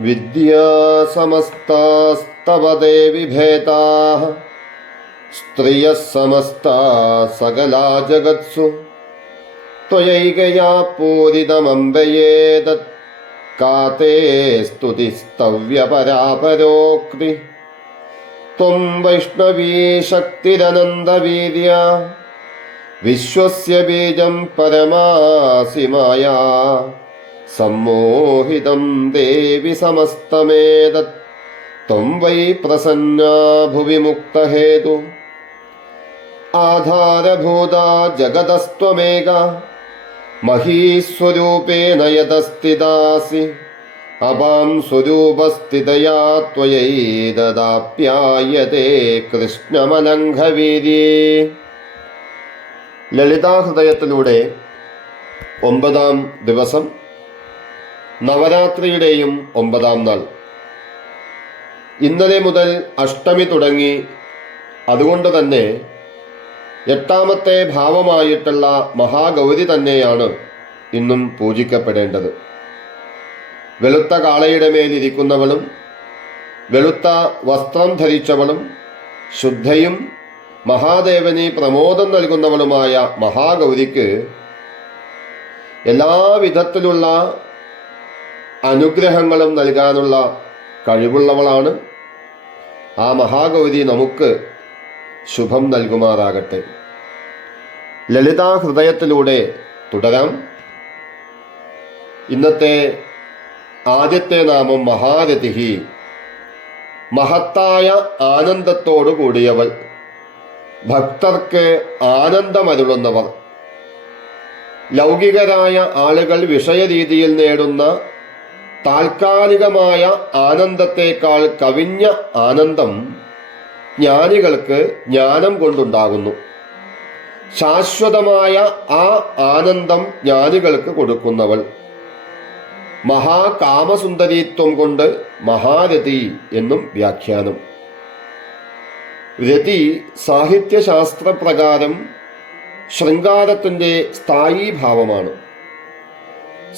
विद्या समस्तास्तव देवि भेताः स्त्रियः समस्ता सकला जगत्सु। त्वयैकया पूरितमम्बयेतत् का ते स्तुतिस्तव्यपरापरोक्ति। त्वं वैष्णवी शक्तिरनन्दवीर्या विश्वस्य बीजं परमासि माया सम्मोहितं देवि समस्तमेतत् त्वं वै प्रसन्ना भुवि मुक्तहेतु आधारभूता जगतस्त्वमेका महीस्वरूपेण यतस्थितासि अपां स्वरूपस्थितया त्वयैददाप्यायते കൃഷ്ണമലംഘവീര്യേ ലളിതാഹൃദയത്തിലൂടെ ഒമ്പതാം ദിവസം നവരാത്രിയുടെയും ഒമ്പതാം നാൾ. ഇന്നലെ മുതൽ അഷ്ടമി തുടങ്ങി. അതുകൊണ്ട് തന്നെ എട്ടാമത്തെ ഭാവമായിട്ടുള്ള മഹാഗൗരി തന്നെയാണ് ഇന്നും പൂജിക്കപ്പെടേണ്ടത്. വെളുത്ത കാളയുടെ മേലിരിക്കുന്നവളും വെളുത്ത വസ്ത്രം ധരിച്ചവളും ശുദ്ധയും മഹാദേവന് പ്രമോദം നൽകുന്നവളുമായ മഹാഗൗരിക്ക് എല്ലാവിധത്തിലുള്ള അനുഗ്രഹങ്ങളും നൽകാനുള്ള കഴിവുള്ളവളാണ്. ആ മഹാഗൗരി നമുക്ക് ശുഭം നൽകുമാറാകട്ടെ. ലളിതാ ഹൃദയത്തിലൂടെ തുടരാം. ഇന്നത്തെ ആദ്യത്തെ നാമം മഹാരഥിഹി. മഹത്തായ ആനന്ദത്തോടു കൂടിയവൾ. ഭക്തർക്ക് ആനന്ദമരുളുന്നവർ ലൗകികരായ ആളുകൾ വിഷയരീതിയിൽ നേടുന്ന താൽക്കാലികമായ ആനന്ദത്തേക്കാൾ കവിഞ്ഞ ആനന്ദം ജ്ഞാനികൾക്ക് ജ്ഞാനം കൊണ്ടുണ്ടാകുന്നു. ശാശ്വതമായ ആ ആനന്ദം ജ്ഞാനികൾക്ക് കൊടുക്കുന്നവൾ. മഹാകാമസുന്ദരീത്വം കൊണ്ട് മഹാരഥി എന്നും വ്യാഖ്യാനം. രതി സാഹിത്യശാസ്ത്രപ്രകാരം ശൃംഗാരത്തിന്റെ സ്ഥായി ഭാവമാണ്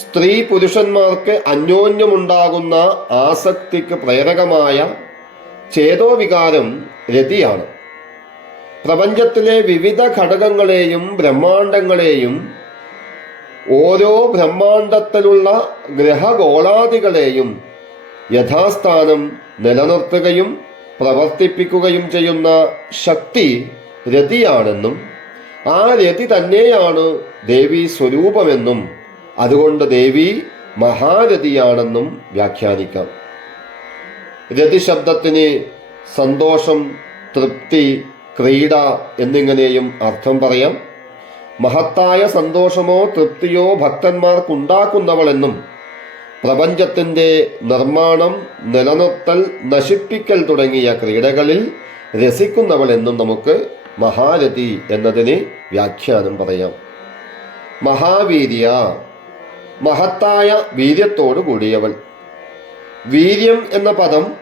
സ്ത്രീ പുരുഷന്മാർക്ക് അന്യോന്യമുണ്ടാകുന്ന ആസക്തിക്ക് പ്രേരകമായ ചേതോവികാരം രതിയാണ്. പ്രപഞ്ചത്തിലെ വിവിധ ഘടകങ്ങളെയും ബ്രഹ്മാണ്ടങ്ങളെയും ഓരോ ബ്രഹ്മാണ്ടത്തിലുള്ള ഗ്രഹഗോളാദികളെയും യഥാസ്ഥാനം നിലനിർത്തുകയും പ്രവർത്തിപ്പിക്കുകയും ചെയ്യുന്ന ശക്തി രതിയാണെന്നും ആ രതി തന്നെയാണ് ദേവി സ്വരൂപമെന്നും അതുകൊണ്ട് ദേവി മഹാരഥിയാണെന്നും വ്യാഖ്യാനിക്കാം. രതിശബ്ദത്തിന് സന്തോഷം തൃപ്തി ക്രീഡ എന്നിങ്ങനെയും അർത്ഥം പറയാം. മഹത്തായ സന്തോഷമോ തൃപ്തിയോ ഭക്തന്മാർക്കുണ്ടാക്കുന്നവളെന്നും പ്രപഞ്ചത്തിന്റെ നിർമ്മാണം നിലനിർത്തൽ നശിപ്പിക്കൽ തുടങ്ങിയ ക്രീഡകളിൽ രസിക്കുന്നവളെന്നും നമുക്ക് മഹാരഥി എന്നതിന് വ്യാഖ്യാനം പറയാം. മഹാവീര്യ മഹത്തായ വീര്യത്തോടു കൂടിയവൻ. വീര്യം എന്ന പദം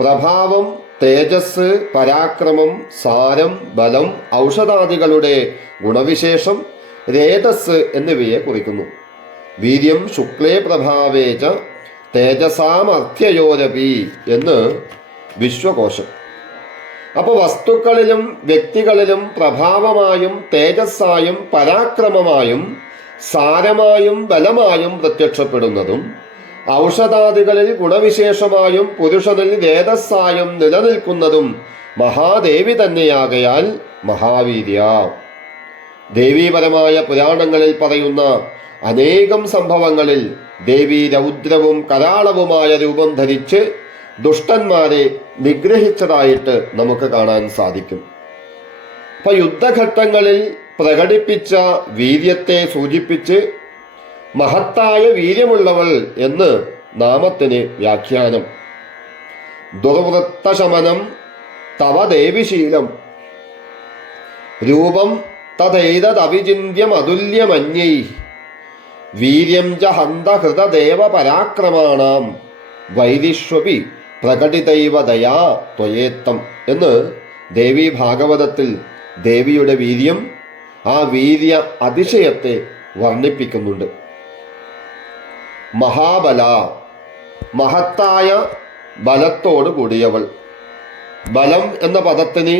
പ്രഭാവം തേജസ് പരാക്രമം സാരം ബലം ഔഷധാദികളുടെ ഗുണവിശേഷം രേതസ് എന്നിവയെ കുറിക്കുന്നു. വീര്യം ശുക്ലേ പ്രഭാവേച തേജസാമർത്ഥ്യയോരപി എന്ന് വിശ്വകോശം. അപ്പോൾ വസ്തുക്കളിലും വ്യക്തികളിലും പ്രഭാവമായും തേജസ്സായും പരാക്രമമായും സാരമായും ബലമായും പ്രത്യക്ഷപ്പെടുന്നതും ഔഷധാദികളിൽ ഗുണവിശേഷമായും പുരുഷനിൽ വേദസ്സായും നിലനിൽക്കുന്നതും മഹാദേവി തന്നെയാകയാൽ മഹാവീര്യ. ദേവീപരമായ പുരാണങ്ങളിൽ പറയുന്ന അനേകം സംഭവങ്ങളിൽ ദേവി രൗദ്രവും കരാളവുമായ രൂപം ധരിച്ച് ദുഷ്ടന്മാരെ നിഗ്രഹിച്ചതായിട്ട് നമുക്ക് കാണാൻ സാധിക്കും. അപ്പൊ യുദ്ധഘട്ടങ്ങളിൽ പ്രകടിപ്പിച്ച വീര്യത്തെ സൂചിപ്പിച്ച് മഹത്തായ വീര്യമുള്ളവൾ എന്ന് നാമത്തിന് വ്യാഖ്യാനം. ദുർവൃത്തശമനം തവ ദേവിശീലം. രൂപം തഥൈതവിചിന്യം അതുല്യമന്യൈ വീര്യം ച പരാക്രമാണാം വൈരിഷ്വപി പ്രകടിതൈവ ദയാ ത്വയേത്തം എന്ന് ദേവി ഭാഗവതത്തിൽ ദേവിയുടെ വീര്യം ആ വീര്യ അതിശയത്തെ വർണിപ്പിക്കുന്നുണ്ട്. മഹാബല മഹത്തായ ബലത്തോട് കൂടിയവൾ. ബലം എന്ന പദത്തിന്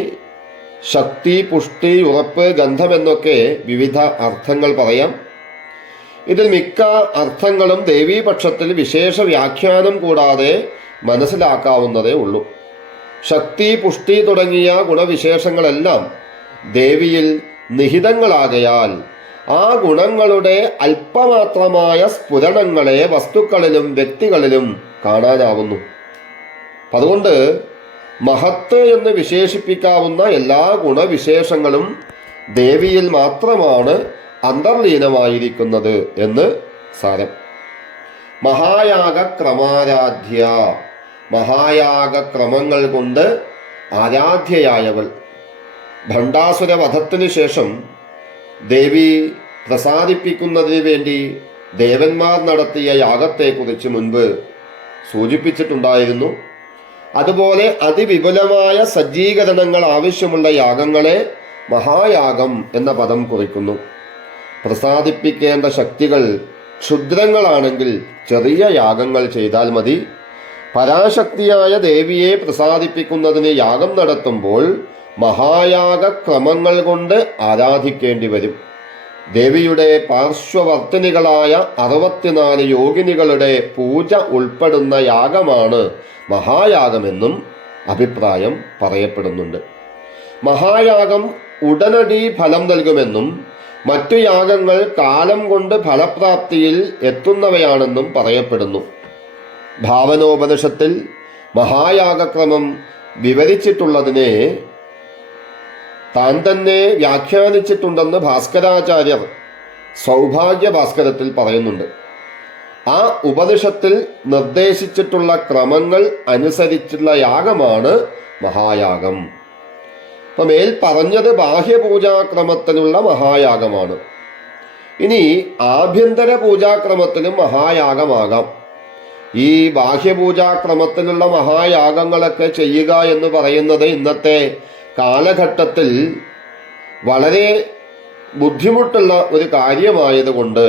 ശക്തി പുഷ്ടി ഉറപ്പ് ഗന്ധം എന്നൊക്കെ വിവിധ അർത്ഥങ്ങൾ പറയാം. ഇതിൽ മിക്ക അർത്ഥങ്ങളും ദേവീപക്ഷത്തിൽ വിശേഷ വ്യാഖ്യാനം കൂടാതെ മനസ്സിലാക്കാവുന്നതേ ഉള്ളൂ. ശക്തി പുഷ്ടി തുടങ്ങിയ ഗുണവിശേഷങ്ങളെല്ലാം ദേവിയിൽ നിഹിതങ്ങളാകയാൽ ആ ഗുണങ്ങളുടെ അല്പമാത്രമായ സ്ഫുരണങ്ങളെ വസ്തുക്കളിലും വ്യക്തികളിലും കാണാനാവുന്നു. അതുകൊണ്ട് മഹത്ത് എന്ന് വിശേഷിപ്പിക്കാവുന്ന എല്ലാ ഗുണവിശേഷങ്ങളും ദേവിയിൽ മാത്രമാണ് അന്തർലീനമായിരിക്കുന്നത് എന്ന് സാരം. മഹായാഗ ക്രമാരാധ്യ. മഹായാഗ ക്രമങ്ങൾ കൊണ്ട് ആരാധ്യയായവൾ. ഭണ്ഡാസുര വധത്തിന് ശേഷം ദേവി പ്രസാദിപ്പിക്കുന്നതിന് വേണ്ടി ദേവന്മാർ നടത്തിയ യാഗത്തെക്കുറിച്ച് മുൻപ് സൂചിപ്പിച്ചിട്ടുണ്ടായിരുന്നു. അതുപോലെ അതിവിപുലമായ സജ്ജീകരണങ്ങൾ ആവശ്യമുള്ള യാഗങ്ങളെ മഹായാഗം എന്ന പദം കുറിക്കുന്നു. പ്രസാദിപ്പിക്കേണ്ട ശക്തികൾ ക്ഷുദ്രങ്ങളാണെങ്കിൽ ചെറിയ യാഗങ്ങൾ ചെയ്താൽ മതി. പരാശക്തിയായ ദേവിയെ പ്രസാദിപ്പിക്കുന്നതിന് യാഗം നടത്തുമ്പോൾ മഹായാഗ ക്രമങ്ങൾ കൊണ്ട് ആരാധിക്കേണ്ടി വരും ദേവിയുടെ പാർശ്വവർത്തിനികളായ അറുപത്തിനാല് യോഗിനികളുടെ പൂജ ഉൾപ്പെടുന്ന യാഗമാണ് മഹായാഗമെന്നും അഭിപ്രായം പറയപ്പെടുന്നുണ്ട്. മഹായാഗം ഉടനടി ഫലം നൽകുമെന്നും മറ്റു യാഗങ്ങൾ കാലം കൊണ്ട് ഫലപ്രാപ്തിയിൽ എത്തുന്നവയാണെന്നും പറയപ്പെടുന്നു. ഭാവനോപനിഷത്തിൽ മഹായാഗക്രമം വിവരിച്ചിട്ടുള്ളതിനെ താൻ തന്നെ വ്യാഖ്യാനിച്ചിട്ടുണ്ടെന്ന് ഭാസ്കരാചാര്യർ സൗഭാഗ്യ ഭാസ്കരത്തിൽ പറയുന്നുണ്ട്. ആ ഉപനിഷത്തിൽ നിർദ്ദേശിച്ചിട്ടുള്ള ക്രമങ്ങൾ അനുസരിച്ചുള്ള യാഗമാണ് മഹായാഗം. അപ്പൊ മേൽ പറഞ്ഞത് ബാഹ്യപൂജാക്രമത്തിനുള്ള മഹായാഗമാണ്. ഇനി ആഭ്യന്തര പൂജാക്രമത്തിനും മഹായാഗമാകാം. ഈ ബാഹ്യപൂജാക്രമത്തിലുള്ള മഹായാഗങ്ങളൊക്കെ ചെയ്യുക എന്ന് പറയുന്നത് ഇന്നത്തെ കാലഘട്ടത്തിൽ വളരെ ബുദ്ധിമുട്ടുള്ള ഒരു കാര്യമായതുകൊണ്ട്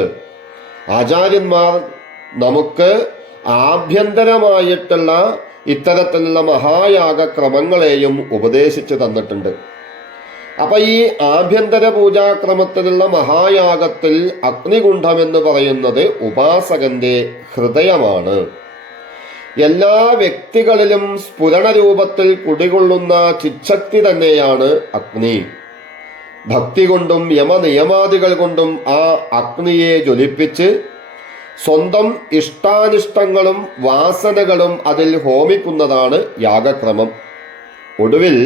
ആചാര്യന്മാർ നമുക്ക് ആഭ്യന്തരമായിട്ടുള്ള ഇത്തരത്തിലുള്ള മഹായാഗ ക്രമങ്ങളെയും ഉപദേശിച്ചു തന്നിട്ടുണ്ട്. അപ്പൊ ഈ ആഭ്യന്തര പൂജാക്രമത്തിലുള്ള മഹായാഗത്തിൽ അഗ്നികുണ്ഠം എന്ന് പറയുന്നത് ഉപാസകന്റെ ഹൃദയമാണ്. എല്ലാ വ്യക്തികളിലും സ്ഫുരണ രൂപത്തിൽ കുടികൊള്ളുന്ന ചിച്ഛക്തി തന്നെയാണ് അഗ്നി. ഭക്തി കൊണ്ടും യമനിയമാദികൾ കൊണ്ടും ആ അഗ്നിയെ ജ്വലിപ്പിച്ച് സ്വന്തം ഇഷ്ടാനിഷ്ടങ്ങളും വാസനകളും അതിൽ ഹോമിക്കുന്നതാണ് യാഗക്രമം. ഒടുവിൽ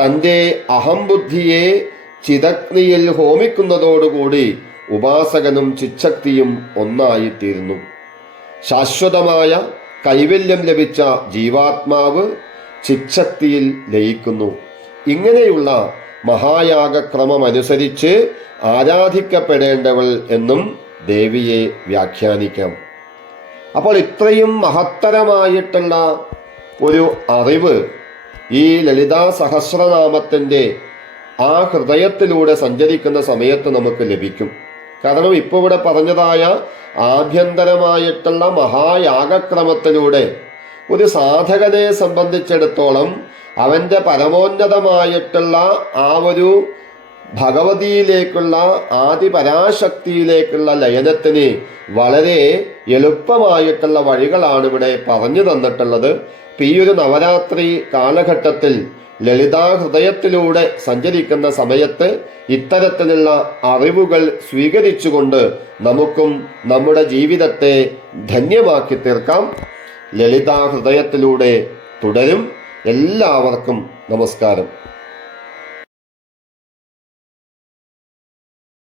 തന്റെ അഹംബുദ്ധിയെ ചിതഗ്നിയിൽ ഹോമിക്കുന്നതോടുകൂടി ഉപാസകനും ചിച്ഛക്തിയും ഒന്നായിത്തീരുന്നു. ശാശ്വതമായ കൈവല്യം ലഭിച്ച ജീവാത്മാവ് ചിച്ഛക്തിയിൽ ലയിക്കുന്നു. ഇങ്ങനെയുള്ള മഹായാഗക്രമം അനുസരിച്ച് ആരാധിക്കപ്പെടേണ്ടവൾ എന്നും ദേവിയെ വ്യാഖ്യാനിക്കാം. അപ്പോൾ ഇത്രയും മഹത്തരമായിട്ടുള്ള ഒരു അറിവ് ഈ ലളിതാ സഹസ്രനാമത്തിന്റെ ആ ഹൃദയത്തിലൂടെ സഞ്ചരിക്കുന്ന സമയത്ത് നമുക്ക് ലഭിക്കും. കാരണം ഇപ്പോൾ ഇവിടെ പറഞ്ഞതായ ആഭ്യന്തരമായിട്ടുള്ള മഹായാഗക്രമത്തിലൂടെ ഒരു സാധകനെ സംബന്ധിച്ചിടത്തോളം അവന്റെ പരമോന്നതമായിട്ടുള്ള ആ ഒരു ഭഗവതിയിലേക്കുള്ള ആദിപരാശക്തിയിലേക്കുള്ള ലയനത്തിന് വളരെ എളുപ്പമായിട്ടുള്ള വഴികളാണ് ഇവിടെ പറഞ്ഞു തന്നിട്ടുള്ളത്. ഈ ഒരു നവരാത്രി കാലഘട്ടത്തിൽ ലളിതാ ഹൃദയത്തിലൂടെ സഞ്ചരിക്കുന്ന സമയത്ത് ഇത്തരത്തിലുള്ള അറിവുകൾ സ്വീകരിച്ചുകൊണ്ട് നമുക്കും നമ്മുടെ ജീവിതത്തെ ധന്യമാക്കി തീർക്കാം. ലളിതാ ഹൃദയത്തിലൂടെ തുടരും. എല്ലാവർക്കും നമസ്കാരം.